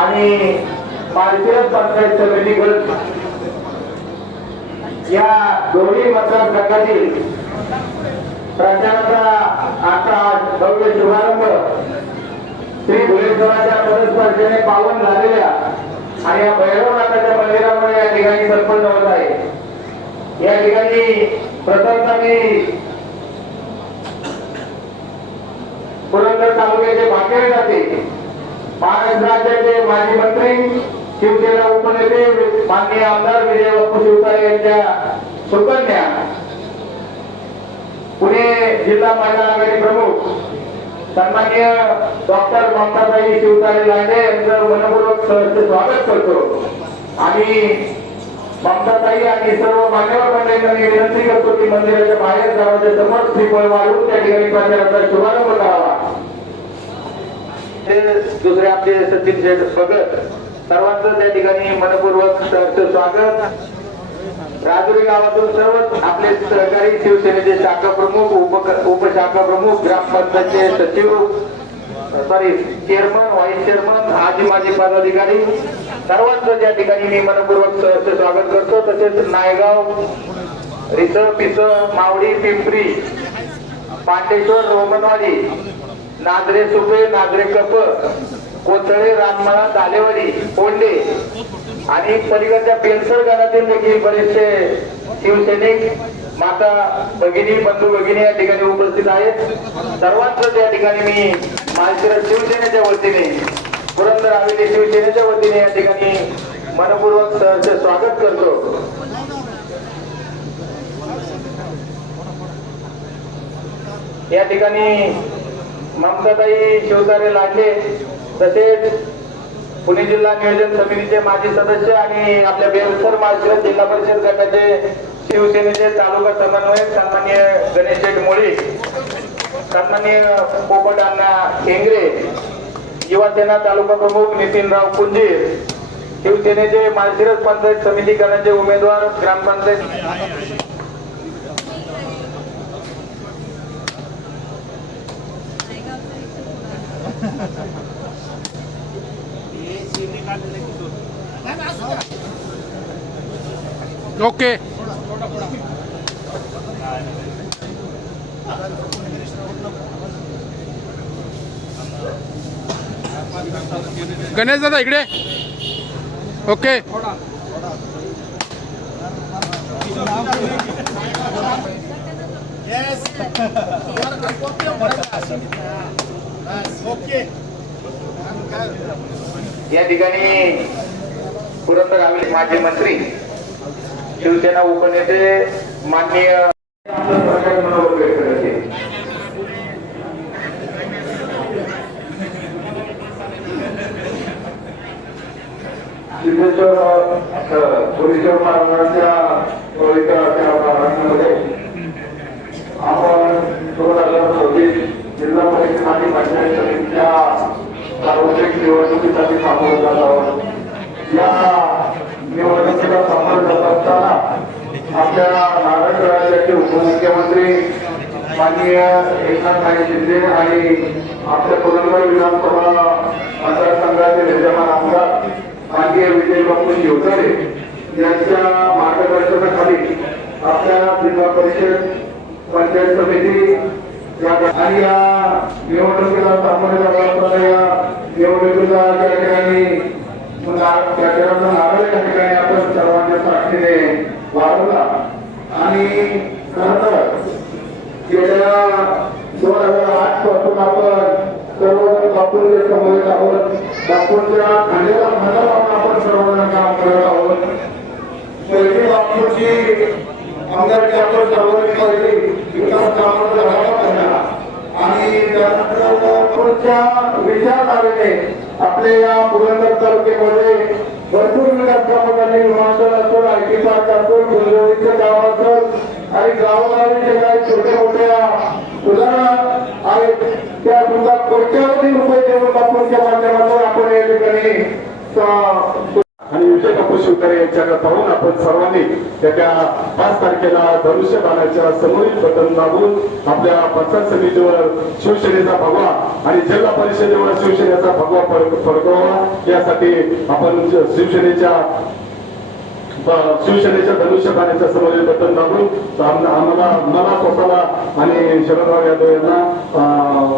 आणि माळशिरस पंचायत समिती गट या दोन्ही मतदारसंघातील प्रचाराचा आता भव्य शुभारंभ श्री भुलेश्वराच्या पदस्पर्शेने पावन झालेल्या आणि या भैरवनाथाच्या मंदिरामुळे या ठिकाणी संपन्न होत आहे। या ठिकाणी प्रथमतः मी पुरंदर तालुक्याचे भाग्य जाते महाराष्ट्र राज्याचे माजी मंत्री शिवसेना उपनेते माननीय आमदार विजय बापू शिवतारे यांच्या सुकन्या पुणे जिल्हा महिला आघाडी प्रमुख सन्माननीय डॉक्टर ममताताई शिवतारे लांडे यांचं मनपूर्वक स्वागत करतो आणि ममताताई आणि सर्व मान्यवर मंडळींना मी विनंती करतो की मंदिराच्या बाहेर दरवाजा समोर श्रीफळ वाढवून त्या ठिकाणी प्रचाराचा शुभारंभ करावा। दुसरे आपले सचिन शेठ भगत सर्वांचं त्या ठिकाणी मनपूर्वक स्वागत। राजुरी गावातून सर्व आपले सहकारी शिवसेनेचे शाखा प्रमुख उपशाखा प्रमुख ग्रामपंचायतचे सचिव चेअरमन व्हाईस चेअरमन आजी माजी पदाधिकारी सर्वांचं त्या ठिकाणी मी मनपूर्वक स्वागत करतो। तसेच नायगाव रिसळ पिसळ मावडी पिंपरी पांडेश्वर रोमनवाडी नागरे सुपे नागरे कप कोथळे रानमळा दालेवाडी कोंडे आणि पलीकडच्या पेलसर गावातील देखील बरेचसे शिवसैनिक माता भगिनी बंधू भगिनी या ठिकाणी उपस्थित आहेत। सर्वांचं त्या ठिकाणी मी माळशिरस शिवसेनेच्या वतीने पुरंदर हवेली शिवसेनेच्या वतीने या ठिकाणी मनपूर्वक स्वागत करतो। या ठिकाणी ममताताई शिवतारे लांडे तसेच पुणे जिल्हा नियोजन समितीचे माजी सदस्य आणि आपल्या बेलसर माळशिरस जिल्हा परिषद गटाचे शिवसेनेचे तालुका समन्वयक सन्माननीय गणेश शेठ मोळी सन्माननीय पोपट अण्णा केंगरे युवासेना तालुका प्रमुख नितीनराव कुंजीर शिवसेनेचे माळशिरस पंचायत समिती गणाचे उमेदवार ग्रामपंचायत ओके गणेश दादा इकडे ओके या ठिकाणी पुरंदर हवेली माजी मंत्री शिवसेना उपनेते माननीय पोलीस महाराष्ट्राच्या महाराष्ट्रामध्ये आपण 2026 जिल्हा परिषद आणि पंचायत समितीच्या सार्वत्रिक निवडणुकीसाठी सामोरं जात आहोत। या निवडणुकीला सामोरं जात असताना आपल्या महाराष्ट्र राज्याचे उपमुख्यमंत्री माननीय एकनाथ शिंदे आणि आपल्या पुरंदर विधानसभा मतदारसंघाचे विद्यमान आमदार माननीय विजय बापू शिवतारे यांच्या मार्गदर्शनाखाली आपल्या जिल्हा परिषद पंचायत समिती आणि या निवडणुकीला सामोरे जात असताना या निवडणुकीला त्या ठिकाणी नारळ या ठिकाणी आपण सर्वांच्या साक्षीने वाढवला आणि खरं गेल्या 2008 पासून आपण सर्वजण बापूंच्या समोर आहोत। बापूंच्या खांद्याला खांदा लावून आपण सर्वजण काम करत आहोत। पहिली बापूंची आमदारकी आपण सर्वांनी पाहिली विकास कामाचा झाला आणि त्यानंतर बापूंच्या विचारधारेने आपल्या या पुरंदर तालुक्यामध्ये भरपूर विकास कामं झाली. विमानतळ असेल, IT पार्क असेल, फुलझोडीचं गाव असेल आणि गावोगावी जे काही छोट्या मोठ्या सुधारणा आहेत त्या सुद्धा कोट्यावधी रुपये देऊन बापूंच्या माध्यमातून आपण या ठिकाणी आणि विजय बापू शिवतारे यांच्याकडे पाहून आपण सर्वांनी त्या 5 तारखेला धनुष्यबाणाच्या समोरील बटन दाबून आपल्या पंचायत समितीवर शिवसेनेचा भगवा आणि जिल्हा परिषदेवर शिवसेनेचा भगवा फडकवावा यासाठी आपण शिवसेनेच्या धनुष्यबाणाच्या समोरील बटन दाबून मला स्वतःला आणि शरदराव यादव यांना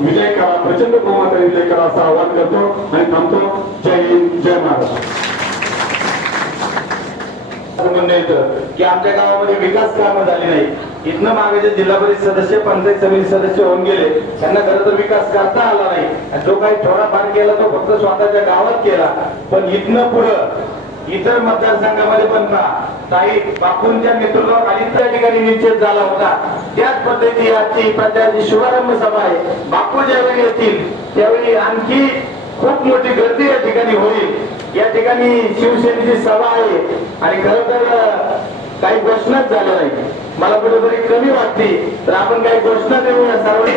विजय करा, प्रचंड बहुमताने विजय करा असं आवाहन करतो आणि थांबतो. जय हिंद, जय महाराष्ट्र. म्हणणं येतं की आमच्या गावामध्ये विकास कामं झाली नाही. इथनं मागे जे जिल्हा परिषद सदस्य, पंचायत समिती सदस्य होऊन गेले त्यांना खरं तर विकास करता आला नाही. जो काही थोडाफार केला तो फक्त स्वतःच्या गावात केला. पण इथनं पुढं इतर मतदारसंघामध्ये पण काही बापूंच्या नेतृत्वाखाली त्या ठिकाणी निश्चित झाला होता. त्याच पद्धतीची आजची प्रचाराची शुभारंभ सभा आहे. बापू ज्यावेळी येतील त्यावेळी आणखी खूप मोठी गर्दी या ठिकाणी होईल. या ठिकाणी शिवसेनेची सभा आहे आणि खरं तर काही घोषणाच झाल्या नाही. मला कुठेतरी कमी वाटते तर आपण काही घोषणा देऊया सर्वांनी.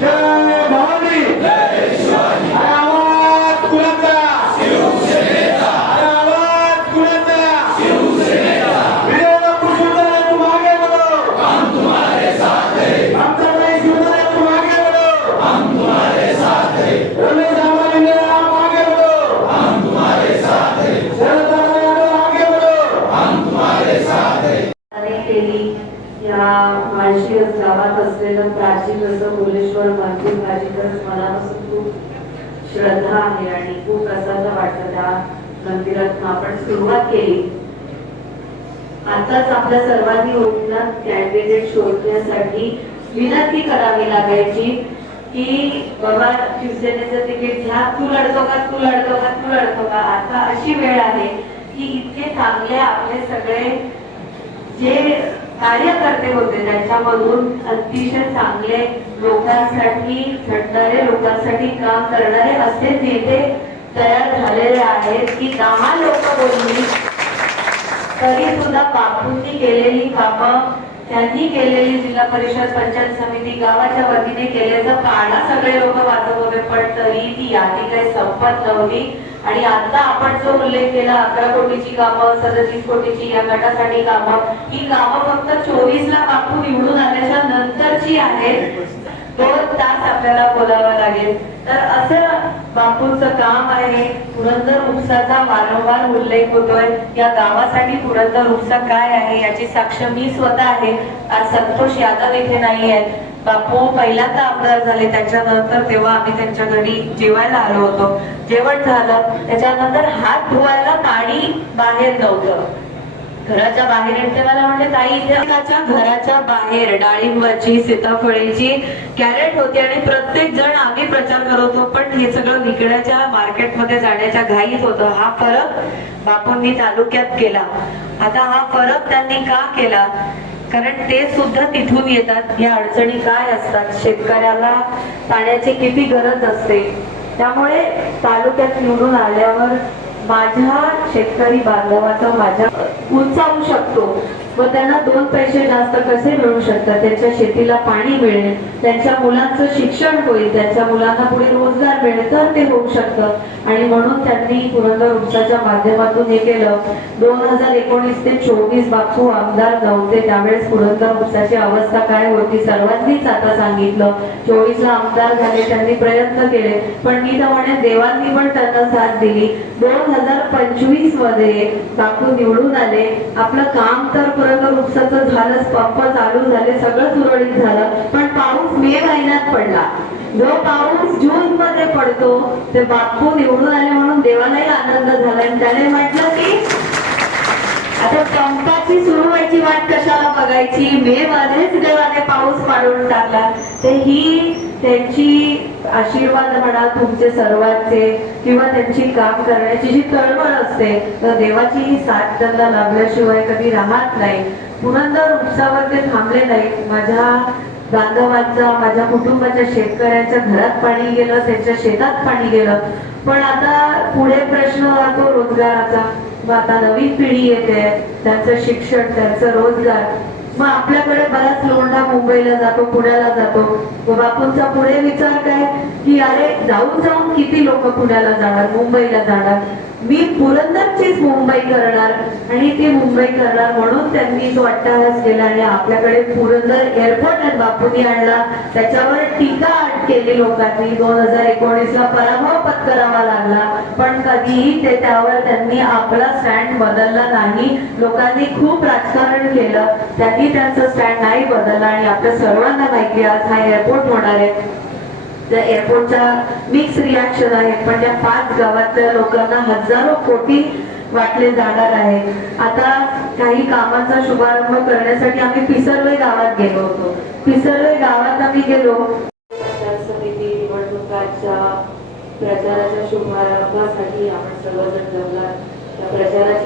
जय भवानी, आवाज कुणाचा? आवाज कुणाचा? विजय बापू शिवतारे तुम आगे बढ़ो, हम तुम्हारे साथ हैं. आमचा भाई शिवतारे तुम आगे बढ़ो, हम तुम्हारे साथ हैं. रमेश आंबानी आप आगे बढ़ो, हम तुम्हारे साथ हैं. शरद यादव आगे बढ़ो, हम तुम्हारे साथ हैं. केली या माळशिरस गावात असलेलं प्राचीन असं भुलेश्वर मंदिर माझी खरंच मनापासून खूप श्रद्धा आहे आणि खूप प्रसन्न वाटतं. त्या मंदिरात आपण सुरुवात केली. आताच आपल्या सर्वांनी होता कॅन्डिडेट शोधण्यासाठी विनंती करावी लागायची की बाबा शिवसेनेचं तिकीट घ्या, तू लढतो का, तू लढतो का, तू लढतो का. आता अशी वेळ आहे की इतके चांगले आपले सगळे जे कार्यकर्ते होते त्यांच्यामधून अतिशय चांगले लोकांसाठी झटणारे, लोकांसाठी काम करणारे असे नेते तयार झालेले आहेत की 10 लोक बोलली तरी सुद्धा बापूंनी केलेली कामं, त्यांनी केलेली जिल्हा परिषद, पंचायत समिती, गावाच्या वतीने केल्याचं काढा सगळे लोक वाचत होते. पण तरी ती यादी काही संपत नव्हती. आणि आता आपण जो उल्लेख केला 11 कोटीची कामं, 37 कोटीची या गटासाठी कामं, ही कामं फक्त 24ला बापू निवडून आल्याच्या नंतरची आहेत. 2 तास आपल्याला बोलावं लागेल. तर असं बापूंचं काम आहे. पुरंदर उपसाचा वारंवार उल्लेख होतोय. या गावासाठी पुरंदर उपसा काय आहे याची साक्ष मी स्वतः आहे. आज संतोष यादव इथे नाही आहेत. बापू पहिल्यांदा आमदार झाले त्याच्यानंतर तेव्हा आम्ही त्यांच्या घरी जेवायला आलो होतो. जेवण झालं त्याच्यानंतर हात धुवायला पाणी बाहेर नव्हतं. घराच्या बाहेर येते मला म्हणते ताई इथे घराच्या बाहेर डाळिंबाची, सीताफळीची कॅरेट होती आणि प्रत्येक जण आम्ही प्रचार करत होतो पण हे सगळं विकण्याच्या मार्केटमध्ये जाण्याच्या घाईत होतं. हा फरक बापूंनी तालुक्यात केला. आता हा फरक त्यांनी का केला? कारण ते सुद्धा तिथून येतात. या अडचणी काय असतात, शेतकऱ्याला पाण्याची किती गरज असते. त्यामुळे तालुक्यात निवडून आल्यावर माझ्या शेतकरी बांधवाचा माझ्या उंचावू शकतो व त्यांना 2 पैसे जास्त कसे मिळू शकतात, त्यांच्या शेतीला पाणी मिळेल, त्यांच्या मुलांचं शिक्षण होईल, त्यांच्या मुलांना पुढे रोजगार मिळेल तर ते होऊ शकतं. आणि म्हणून त्यांनी पुरंदर उपसाच्या माध्यमातून हे केलं. 2019 ते 24 बापू आमदार नव्हते त्यावेळेस पुरंदर उपसाची अवस्था काय होती सर्वांनीच आता सांगितलं. 24ला आमदार झाले, त्यांनी प्रयत्न केले पण मी तर म्हणेन देवांनी पण त्यांना साथ दिली. 2025 मध्ये बापू निवडून आले. आपलं काम तर पुरंदर उपसाचं झालं, पंप चालू झाले, सगळं सुरळीत झालं. पण पाऊस मे महिन्यात पडला. जो पाऊस जून मध्ये पडतो ते बापू निवडून आले म्हणून देवालाही आनंद झाला. आणि त्याने म्हटलं की आता पंपाची सुरू व्हायची वाट कशाला बघायची, मे मध्येच देवाने पाऊस पाडून टाकला. ते ही त्यांची आशीर्वाद म्हणा तुमचे सर्वांचे किंवा त्यांची काम करण्याची जी तळमळ असते तर देवाची ही साथ त्यांना लाभल्याशिवाय कधी राहत नाही. पुरंदर उपसावर ते थांबले नाही. माझ्या बांधवांचा, माझ्या कुटुंबाच्या शेतकऱ्यांच्या घरात पाणी गेलं, त्यांच्या शेतात पाणी गेलं. पण आता पुढे प्रश्न तो रोजगाराचा. मग आता नवीन पिढी येते, त्यांचं शिक्षण, त्यांचं रोजगार. मग आपल्याकडे बराच लोंढा मुंबईला जातो, पुण्याला जातो. मग बापूंचा पुढे विचार काय की अरे जाऊन जाऊन किती लोक पुण्याला जाणार, मुंबईला जाणार. मी पुरंदरचीच मुंबई करणार आणि ती मुंबई करणार म्हणून त्यांनी जो अट्टहास केला आणि आपल्याकडे पुरंदर एअरपोर्ट बापूंनी आणला. त्याच्यावर टीका केली लोकांनी. 2019ला पराभव पत्करावा लागला, पण कधीही त्यावर त्यांनी आपला स्टँड बदलला नाही. लोकांनी खूप राजकारण केलं, त्यांनी त्यांचा स्टँड नाही बदलला. आणि आपल्या सर्वांना माहिती आज हा एअरपोर्ट होणार आहे. त्या एअरपोर्टच्या मिक्स रिॲक्शन आहेत, पण त्या 5 गावातल्या लोकांना हजारो कोटी वाटले जाणार आहे. आता काही कामांचा शुभारंभ करण्यासाठी आम्ही पिसर्वे गावात गेलो होतो. पिसर्वे गावात आम्ही गेलो, समिती निवडणुकांच्या प्रचाराच्या शुभारंभासाठी आपण सर्वजण जमला. त्या प्रचाराच्या